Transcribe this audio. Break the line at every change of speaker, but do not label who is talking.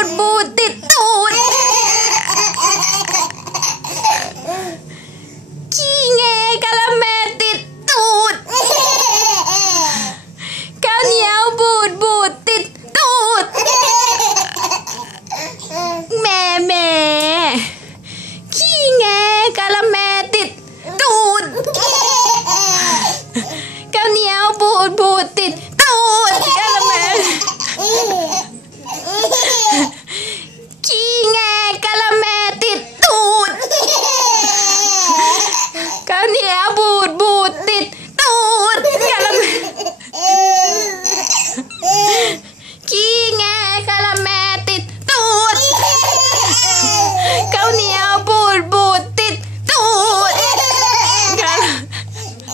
Butut, butit, tut. Cinge kalametit tut. Kan nhau but bụt tít tut. Mẹ mẹ. Cinge kalametit แล้วเนี่ยบูดบูดติด